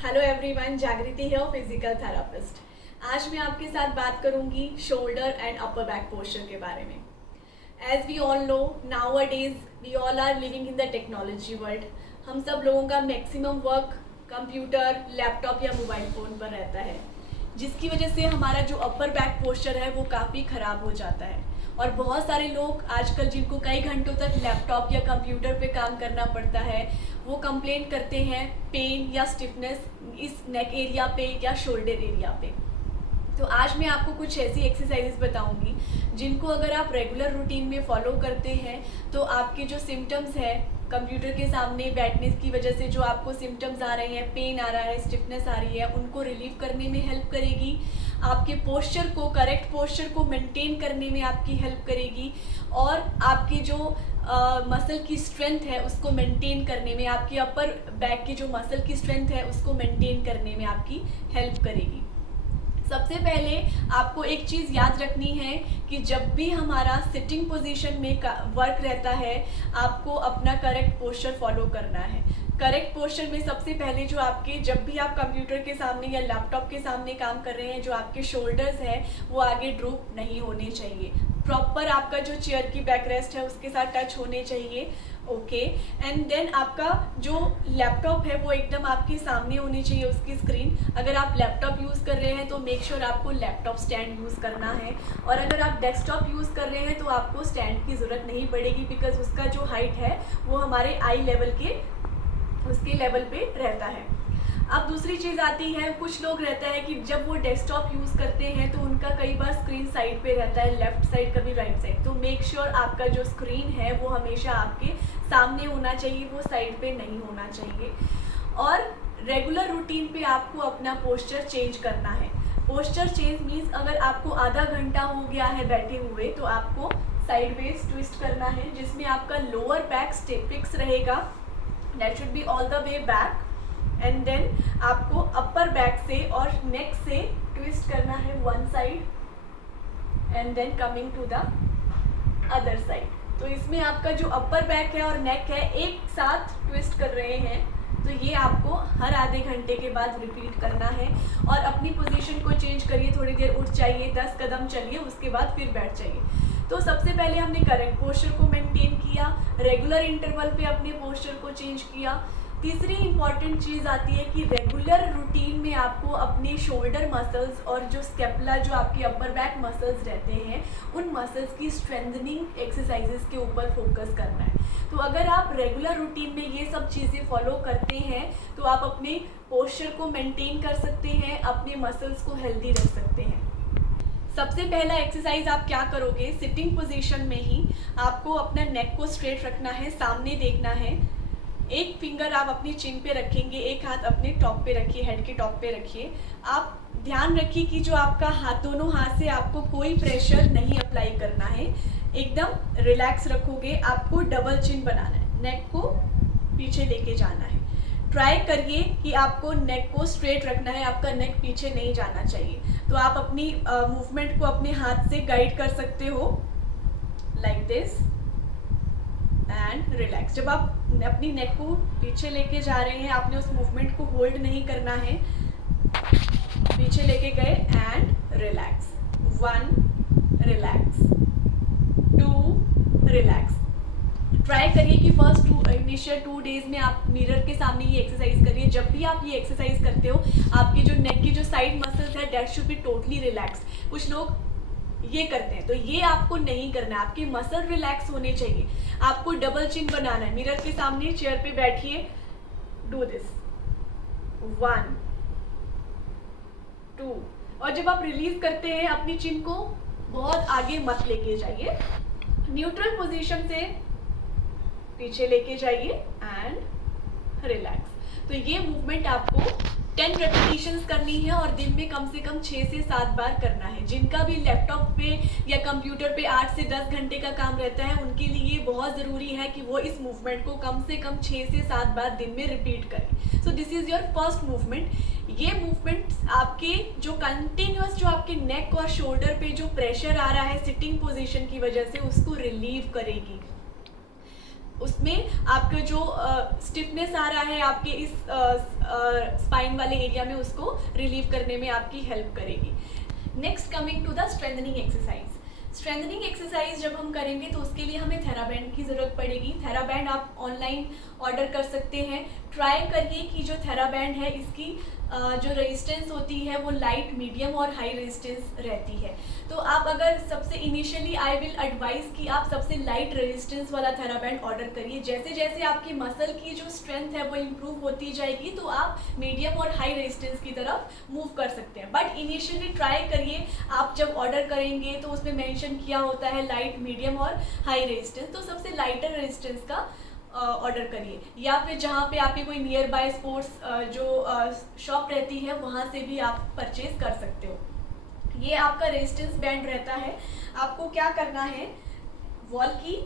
Hello everyone, जागृति है physical therapist. आज मैं आपके साथ बात करूंगी shoulder and upper back posture के बारे में। As we all know, nowadays we all are living in the technology world. हम सब लोगों का मैक्सिमम वर्क कंप्यूटर, लैपटॉप या मोबाइल फ़ोन पर रहता है, जिसकी वजह से हमारा जो अपर बैक पोस्चर है वो काफ़ी ख़राब हो जाता है। और बहुत सारे लोग आजकल जिनको कई घंटों तक लैपटॉप या कंप्यूटर पे काम करना पड़ता है, वो कंप्लेन करते हैं पेन या स्टिफनेस इस नेक एरिया पे या शोल्डर एरिया पे। तो आज मैं आपको कुछ ऐसी एक्सरसाइजेस बताऊंगी जिनको अगर आप रेगुलर रूटीन में फॉलो करते हैं तो आपके जो सिम्टम्स है कंप्यूटर के सामने बैठने की वजह से जो आपको सिम्टम्स आ रहे हैं, पेन आ रहा है, स्टिफनेस आ रही है, उनको रिलीव करने में हेल्प करेगी। आपके पोस्चर को, करेक्ट पोस्चर को मेंटेन करने में आपकी हेल्प करेगी और आपकी जो मसल की स्ट्रेंथ है उसको मेंटेन करने में, आपकी अपर बैक की जो मसल की स्ट्रेंथ है उसको मेंटेन करने में आपकी हेल्प करेगी। सबसे पहले आपको एक चीज़ याद रखनी है कि जब भी हमारा सिटिंग पोजीशन में वर्क रहता है, आपको अपना करेक्ट पोस्चर फॉलो करना है। करेक्ट पोस्चर में सबसे पहले जो आपके, जब भी आप कंप्यूटर के सामने या लैपटॉप के सामने काम कर रहे हैं, जो आपके शोल्डर्स हैं वो आगे ड्रूप नहीं होने चाहिए। प्रॉपर आपका जो चेयर की बैक रेस्ट है उसके साथ टच होने चाहिए। ओके, एंड देन आपका जो लैपटॉप है वो एकदम आपके सामने होनी चाहिए, उसकी स्क्रीन। अगर आप लैपटॉप यूज़ कर रहे हैं तो मेक श्योर आपको लैपटॉप स्टैंड यूज़ करना है, और अगर आप डेस्कटॉप यूज़ कर रहे हैं तो आपको स्टैंड की ज़रूरत नहीं पड़ेगी, बिकॉज उसका जो हाइट है वो हमारे आई लेवल के, उसके लेवल पे रहता है। अब दूसरी चीज़ आती है, कुछ लोग रहता है कि जब वो डेस्कटॉप यूज़ करते हैं तो उनका कई बार स्क्रीन साइड पे रहता है, लेफ्ट साइड कभी राइट साइड। तो मेक श्योर आपका जो स्क्रीन है वो हमेशा आपके सामने होना चाहिए, वो साइड पे नहीं होना चाहिए। और रेगुलर रूटीन पे आपको अपना पोस्चर चेंज करना है। पोस्चर चेंज मीन्स अगर आपको आधा घंटा हो गया है बैठे हुए तो आपको साइडवेज ट्विस्ट करना है, जिसमें आपका लोअर बैक फिक्स रहेगा, that should be all the way back, and then आपको अपर बैक से और नेक से ट्विस्ट करना है one side and then coming to the other side. तो इसमें आपका जो अपर बैक है और नेक है एक साथ ट्विस्ट कर रहे हैं, तो ये आपको हर आधे घंटे के बाद रिपीट करना है। और अपनी पोजीशन को चेंज करिए, थोड़ी देर उठ जाइए, 10 कदम चलिए, उसके बाद फिर बैठ जाइए। तो सबसे पहले हमने करेक्ट पोस्चर को मेंटेन किया, रेगुलर इंटरवल पे अपने पोस्चर को चेंज किया। तीसरी इंपॉर्टेंट चीज़ आती है कि रेगुलर रूटीन में आपको अपने शोल्डर मसल्स और जो स्केपुला, जो आपके अपर बैक मसल्स रहते हैं, उन मसल्स की स्ट्रेंथनिंग एक्सरसाइजेस के ऊपर फोकस करना है। तो अगर आप रेगुलर रूटीन में ये सब चीज़ें फॉलो करते हैं तो आप अपने पोस्चर को मेंटेन कर सकते हैं, अपने मसल्स को हेल्दी रख सकते हैं। सबसे पहला एक्सरसाइज आप क्या करोगे, सिटिंग पोजीशन में ही आपको अपना नेक को स्ट्रेट रखना है, सामने देखना है। एक फिंगर आप अपनी चिन पे रखेंगे, एक हाथ अपने टॉप पे रखिए, हेड के टॉप पे रखिए। आप ध्यान रखिए कि जो आपका हाथ, दोनों हाथ से आपको कोई प्रेशर नहीं अप्लाई करना है, एकदम रिलैक्स रखोगे। आपको डबल चिन बनाना है, नेक को पीछे लेके जाना है। ट्राई करिए कि आपको नेक को स्ट्रेट रखना है, आपका नेक पीछे नहीं जाना चाहिए। तो आप अपनी मूवमेंट को अपने हाथ से गाइड कर सकते हो, लाइक दिस, एंड रिलैक्स। जब आप अपनी नेक को पीछे लेके जा रहे हैं, आपने उस मूवमेंट को होल्ड नहीं करना है, पीछे लेके गए and relax, 1 relax, 2 relax. Try करिए कि फर्स्ट इनिशियल 2 डेज में आप मिरर के सामने ये एक्सरसाइज करिए। जब भी आप ये एक्सरसाइज करते हो, आपकी जो नेक की जो साइड मसल्स है that should be totally relax. कुछ लोग ये करते हैं, तो ये आपको नहीं करना है, आपके मसल रिलैक्स होने चाहिए। आपको डबल चिन बनाना है, मिरर के सामने चेयर पे बैठिए, डू दिस, 1 2, और जब आप रिलीज करते हैं अपनी चिन को बहुत आगे मत लेके जाइए, न्यूट्रल पोजीशन से पीछे लेके जाइए एंड रिलैक्स। तो ये मूवमेंट आपको 10 रेपिटेशंस करनी है और दिन में कम से कम 6 से 7 बार करना है। जिनका भी लैपटॉप पे या कंप्यूटर पे 8 से 10 घंटे का काम रहता है, उनके लिए बहुत ज़रूरी है कि वो इस मूवमेंट को कम से कम 6 से 7 बार दिन में रिपीट करें। So this is your first movement. ये मूवमेंट आपके जो कंटिन्यूअस, जो आपके नेक और शोल्डर पे जो प्रेशर आ रहा है सिटिंग पोजीशन की वजह से, उसको रिलीव करेगी। उसमें आपका जो स्टिफनेस आ रहा है आपके इस स्पाइन वाले एरिया में, उसको रिलीव करने में आपकी हेल्प करेगी। Next coming to the strengthening exercise. Strengthening exercise जब हम करेंगे तो उसके लिए हमें थेराबैंड की ज़रूरत पड़ेगी। थेराबैंड आप ऑनलाइन ऑर्डर कर सकते हैं। ट्राई करिए कि जो थेराबैंड है इसकी जो रेजिस्टेंस होती है वो लाइट, मीडियम और हाई रेजिस्टेंस रहती है। तो आप अगर सबसे इनिशियली आई विल एडवाइस कि आप सबसे लाइट रेजिस्टेंस वाला थेराबैंड ऑर्डर करिए। जैसे जैसे आपकी मसल की जो स्ट्रेंथ है वो इम्प्रूव होती जाएगी तो आप मीडियम और हाई रेजिस्टेंस की तरफ मूव कर सकते हैं। बट इनिशियली ट्राई करिए, आप जब ऑर्डर करेंगे तो उसमें मेंशन किया होता है लाइट, मीडियम और हाई रेजिस्टेंस, तो सबसे लाइटर रेजिस्टेंस का ऑर्डर करिए। या फिर जहाँ पे आपकी कोई नियर बाय स्पोर्ट्स जो शॉप रहती है वहाँ से भी आप परचेज कर सकते हो। ये आपका रेजिस्टेंस बैंड रहता है। आपको क्या करना है, वॉल की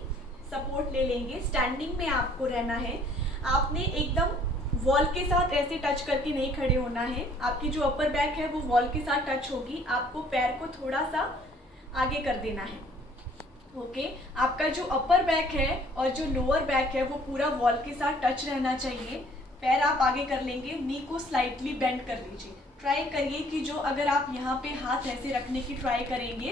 सपोर्ट ले लेंगे, स्टैंडिंग में आपको रहना है। आपने एकदम वॉल के साथ ऐसे टच करके नहीं खड़े होना है। आपकी जो अपर बैक है वो वॉल के साथ टच होगी। आपको पैर को थोड़ा सा आगे कर देना है। ओके, आपका जो अपर बैक है और जो लोअर बैक है वो पूरा वॉल के साथ टच रहना चाहिए। पैर आप आगे कर लेंगे, नी को स्लाइटली बेंड कर लीजिए। ट्राई करिए कि जो अगर आप यहाँ पे हाथ ऐसे रखने की ट्राई करेंगे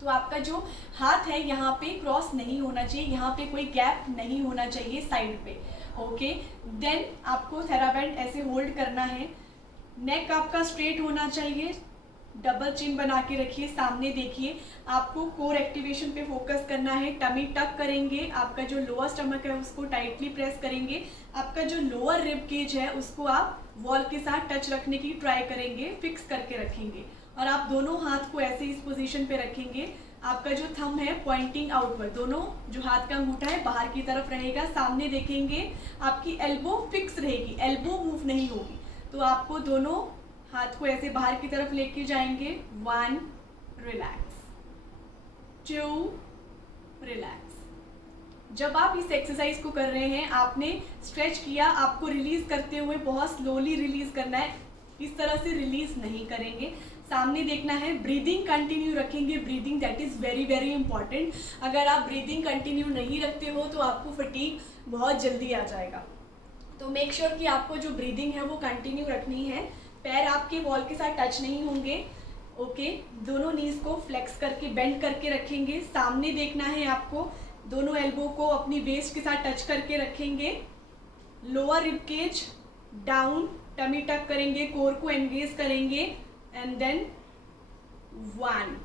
तो आपका जो हाथ है यहाँ पे क्रॉस नहीं होना चाहिए, यहाँ पे कोई गैप नहीं होना चाहिए साइड पे। ओके, देन आपको थेराबैंड ऐसे होल्ड करना है। नेक आपका स्ट्रेट होना चाहिए, डबल चिन बना के रखिए, सामने देखिए। आपको कोर एक्टिवेशन पे फोकस करना है। टमी टक करेंगे, आपका जो लोअर स्टमक है उसको टाइटली प्रेस करेंगे। आपका जो लोअर रिब केज है उसको आप वॉल के साथ टच रखने की ट्राई करेंगे, फिक्स करके रखेंगे। और आप दोनों हाथ को ऐसे इस पोजीशन पे रखेंगे। आपका जो थंब है पॉइंटिंग आउटवर्ड, दोनों जो हाथ का अंगूठा है बाहर की तरफ रहेगा, सामने देखेंगे। आपकी एल्बो फिक्स रहेगी, एल्बो मूव नहीं होगी। तो आपको दोनों हाथ को ऐसे बाहर की तरफ लेके जाएंगे। 1, रिलैक्स, 2, रिलैक्स। जब आप इस एक्सरसाइज को कर रहे हैं, आपने स्ट्रेच किया, आपको रिलीज करते हुए बहुत स्लोली रिलीज करना है। इस तरह से रिलीज नहीं करेंगे, सामने देखना है। ब्रीदिंग कंटिन्यू रखेंगे, breathing that is very very important. अगर आप ब्रीदिंग कंटिन्यू नहीं रखते हो तो आपको फटीग बहुत जल्दी आ जाएगा। तो मेक श्योर कि आपको जो ब्रीदिंग है वो कंटिन्यू रखनी है। पैर आपके वॉल के साथ टच नहीं होंगे। ओके, दोनों नीज को फ्लेक्स करके बेंड करके रखेंगे। सामने देखना है आपको, दोनों एल्बो को अपनी वेस्ट के साथ टच करके रखेंगे। Lower rib cage down, tummy tuck करेंगे, कोर को एंगेज करेंगे। एंड देन 1,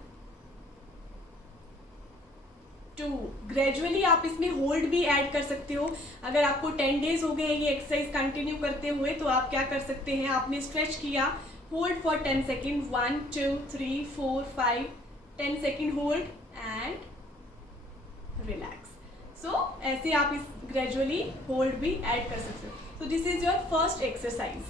2, ग्रेजुअली आप इसमें होल्ड भी ऐड कर सकते हो। अगर आपको 10 डेज हो गए ये एक्सरसाइज कंटिन्यू करते हुए तो आप क्या कर सकते हैं, आपने स्ट्रेच किया, hold for 10 second, 1, 2, 3, 4, 5, 10 second hold and relax. So ऐसे आप इस ग्रेजुअली होल्ड भी ऐड कर सकते हो। तो this is your first exercise.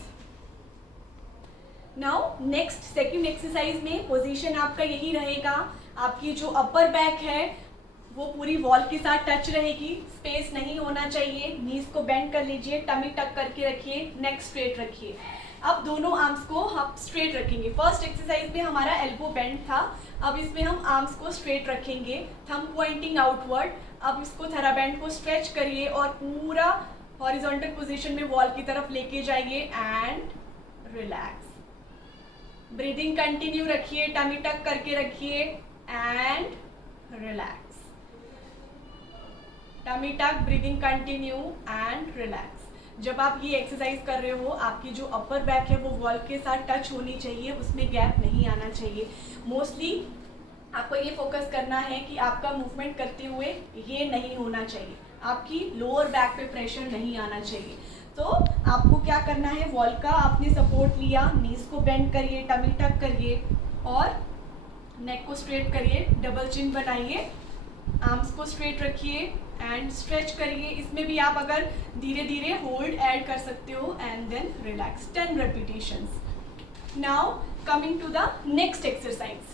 Now next second exercise में पोजीशन आपका यही रहेगा। आपकी जो अपर बैक है वो पूरी वॉल के साथ टच रहेगी, स्पेस नहीं होना चाहिए। नीज को बेंड कर लीजिए, टमी टक करके रखिए, नेक स्ट्रेट रखिए। अब दोनों आर्म्स को हम स्ट्रेट रखेंगे। फर्स्ट एक्सरसाइज में हमारा एल्बो बेंड था, अब इसमें हम आर्म्स को स्ट्रेट रखेंगे, थंब पॉइंटिंग आउटवर्ड। अब इसको थेराबैंड को स्ट्रेच करिए और पूरा हॉरिजॉन्टल पोजीशन में वॉल की तरफ लेके जाइए एंड रिलैक्स। ब्रीदिंग कंटिन्यू रखिए, टमी टक करके रखिए and relax. Tummy tuck, breathing continue and relax. जब आप ये एक्सरसाइज कर रहे हो, आपकी जो अपर बैक है वो वॉल के साथ टच होनी चाहिए, उसमें गैप नहीं आना चाहिए। मोस्टली आपको ये फोकस करना है कि आपका मूवमेंट करते हुए ये नहीं होना चाहिए, आपकी लोअर बैक पे प्रेशर नहीं आना चाहिए। तो आपको क्या करना है, वॉल का आपने सपोर्ट लिया, नीज को बेंड करिए, टमी टक करिए और नेक को स्ट्रेट करिए, डबल चिन बनाइए, आर्म्स को स्ट्रेट रखिए एंड स्ट्रेच करिए। इसमें भी आप अगर धीरे धीरे होल्ड ऐड कर सकते हो and then relax. 10 repetitions. Now coming to the next exercise.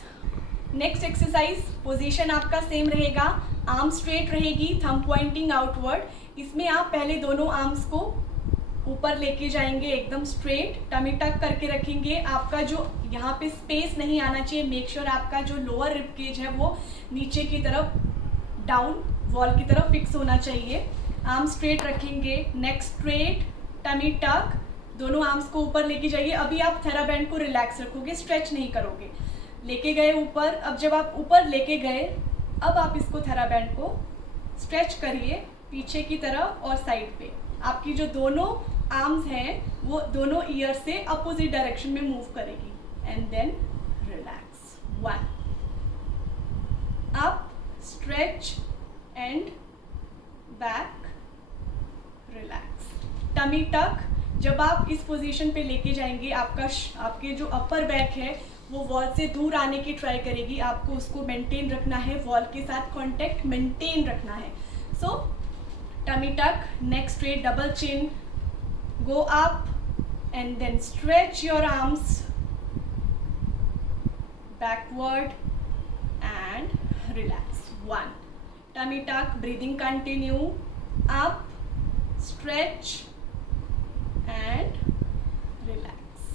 Next exercise position आपका सेम रहेगा, आर्म स्ट्रेट रहेगी, थंब पॉइंटिंग आउटवर्ड। इसमें आप पहले दोनों आर्म्स को ऊपर लेके जाएंगे एकदम स्ट्रेट, टमी टक करके रखेंगे। आपका जो यहाँ पे स्पेस नहीं आना चाहिए, मेक श्योर आपका जो लोअर रिब केज है वो नीचे की तरफ डाउन वॉल की तरफ फिक्स होना चाहिए। आर्म स्ट्रेट रखेंगे, नेक स्ट्रेट, टमी टक, दोनों आर्म्स को ऊपर लेके जाइए। अभी आप थेराबैंड को रिलैक्स रखोगे, स्ट्रेच नहीं करोगे। लेके गए ऊपर, अब जब आप ऊपर लेके गए, अब आप इसको थेराबैंड को स्ट्रेच करिए पीछे की तरफ और साइड पे। आपकी जो दोनों आर्म्स हैं वो दोनों ईयर से अपोजिट डायरेक्शन में मूव करेगी। And then relax, 1 up, stretch and back, relax, tummy tuck. जब आप इस पोजीशन पे लेके जाएंगे, आपके जो अपर बैक है वो वॉल से दूर आने की ट्राई करेगी। आपको उसको मेंटेन रखना है, वॉल के साथ कांटेक्ट मेंटेन रखना है। So tummy tuck, neck straight, double chin, go up and then stretch your arms backward and relax. 1 tummy tuck, breathing continue, up, stretch and relax.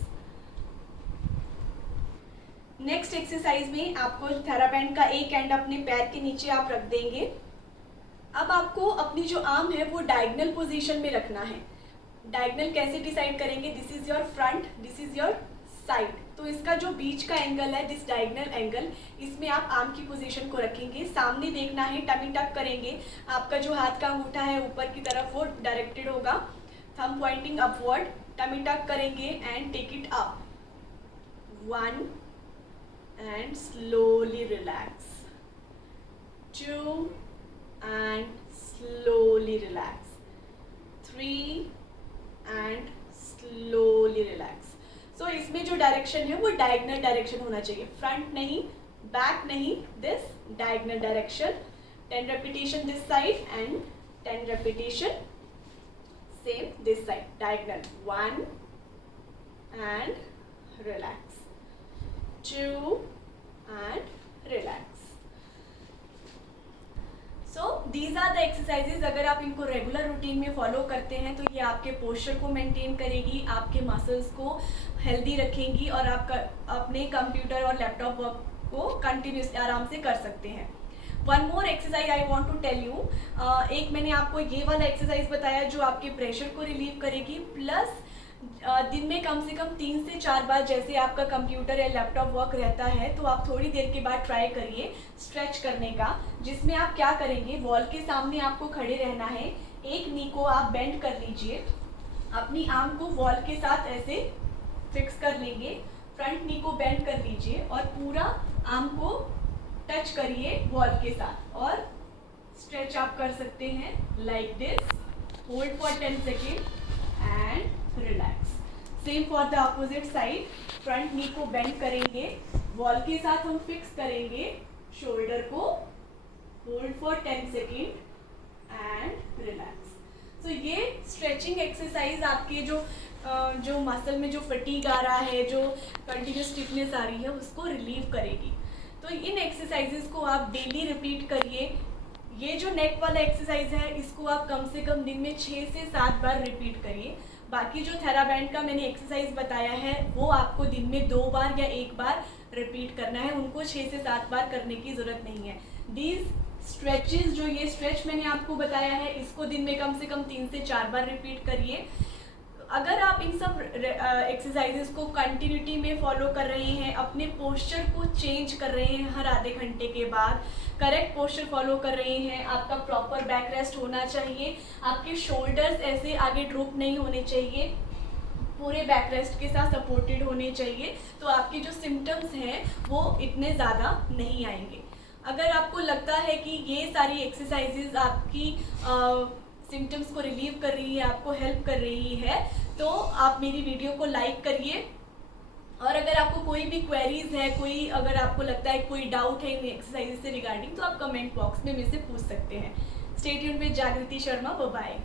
Next exercise में आपको TheraBand का एक and अपने पैर के नीचे आप रख देंगे। अब आपको अपनी जो आर्म है वो डायगोनल पोजीशन में रखना है। डायगोनल कैसे डिसाइड करेंगे? This is your front, this is your side. तो इसका जो बीच का एंगल है, दिस डायगोनल एंगल, इसमें आप आर्म की पोजीशन को रखेंगे। सामने देखना है, टमी टक करेंगे। आपका जो हाथ का अंगूठा है ऊपर की तरफ वो डायरेक्टेड होगा, thumb Poynting upward. Tummy tuck करेंगे and take it up, 1 and slowly relax, 2 and slowly relax, 3 and slowly relax. So इसमें जो डायरेक्शन है वो डायगोनल डायरेक्शन होना चाहिए, फ्रंट नहीं, बैक नहीं, this diagonal direction. 10 repetition this side and 10 repetition same this side, diagonal, 1 and relax, 2 and relax. So these are the exercises. अगर आप इनको रेगुलर रूटीन में फॉलो करते हैं तो ये आपके पोस्चर को मेंटेन करेगी, आपके मसल्स को हेल्दी रखेंगी और आप अपने कंप्यूटर और लैपटॉप वर्क को कंटिन्यूस आराम से कर सकते हैं। One more exercise I want to tell you. एक मैंने आपको ये वाला एक्सरसाइज बताया जो आपके प्रेशर को रिलीव करेगी, प्लस दिन में कम से कम 3 से 4 बार, जैसे आपका कंप्यूटर या लैपटॉप वर्क रहता है तो आप थोड़ी देर के बाद ट्राई करिए स्ट्रेच करने का, जिसमें आप क्या करेंगे, वॉल के सामने आपको खड़े रहना है। एक नी को आप बेंड कर लीजिए, अपनी आर्म को वॉल के साथ ऐसे फिक्स कर लेंगे, फ्रंट नी को बेंड कर लीजिए और पूरा आर्म को टच करिए वॉल के साथ और स्ट्रेच आप कर सकते हैं like this. Hold for 10 second and relax. Same for the opposite side, front knee को बेंड करेंगे, वॉल के साथ हम फिक्स करेंगे शोल्डर को, hold for 10 second and relax. So ये स्ट्रेचिंग एक्सरसाइज आपके जो मसल में जो फटीग आ रहा है, जो कंटिन्यूस स्टिफनेस आ रही है, उसको रिलीव करेगी। तो इन एक्सरसाइजेस को आप डेली रिपीट करिए। ये जो नेक वाला एक्सरसाइज है इसको आप कम से कम दिन में 6 से 7 बार रिपीट करिए। बाकी जो थेराबैंड का मैंने एक्सरसाइज बताया है वो आपको दिन में 2 बार या 1 बार रिपीट करना है, उनको 6 से 7 बार करने की ज़रूरत नहीं है। दीज स्ट्रेचेस, जो ये स्ट्रेच मैंने आपको बताया है, इसको दिन में कम से कम 3 से 4 बार रिपीट करिए। अगर आप इन सब एक्सरसाइजेस को कंटिन्यूटी में फॉलो कर रहे हैं, अपने पोस्चर को चेंज कर रहे हैं हर आधे घंटे के बाद, करेक्ट पोस्चर फॉलो कर रहे हैं, आपका प्रॉपर बैक रेस्ट होना चाहिए, आपके शोल्डर्स ऐसे आगे ड्रूप नहीं होने चाहिए, पूरे बैक रेस्ट के साथ सपोर्टेड होने चाहिए, तो आपके जो सिम्टम्स हैं वो इतने ज़्यादा नहीं आएंगे। अगर आपको लगता है कि ये सारी एक्सरसाइजेज आपकी सिम्टम्स को रिलीव कर रही है, आपको हेल्प कर रही है, तो आप मेरी वीडियो को लाइक करिए। और अगर आपको कोई भी क्वेरीज है, कोई अगर आपको लगता है कोई डाउट है इन एक्सरसाइज से रिगार्डिंग, तो आप कमेंट बॉक्स में मुझसे पूछ सकते हैं। स्टे ट्यून्ड विद जागृति शर्मा। Bye bye.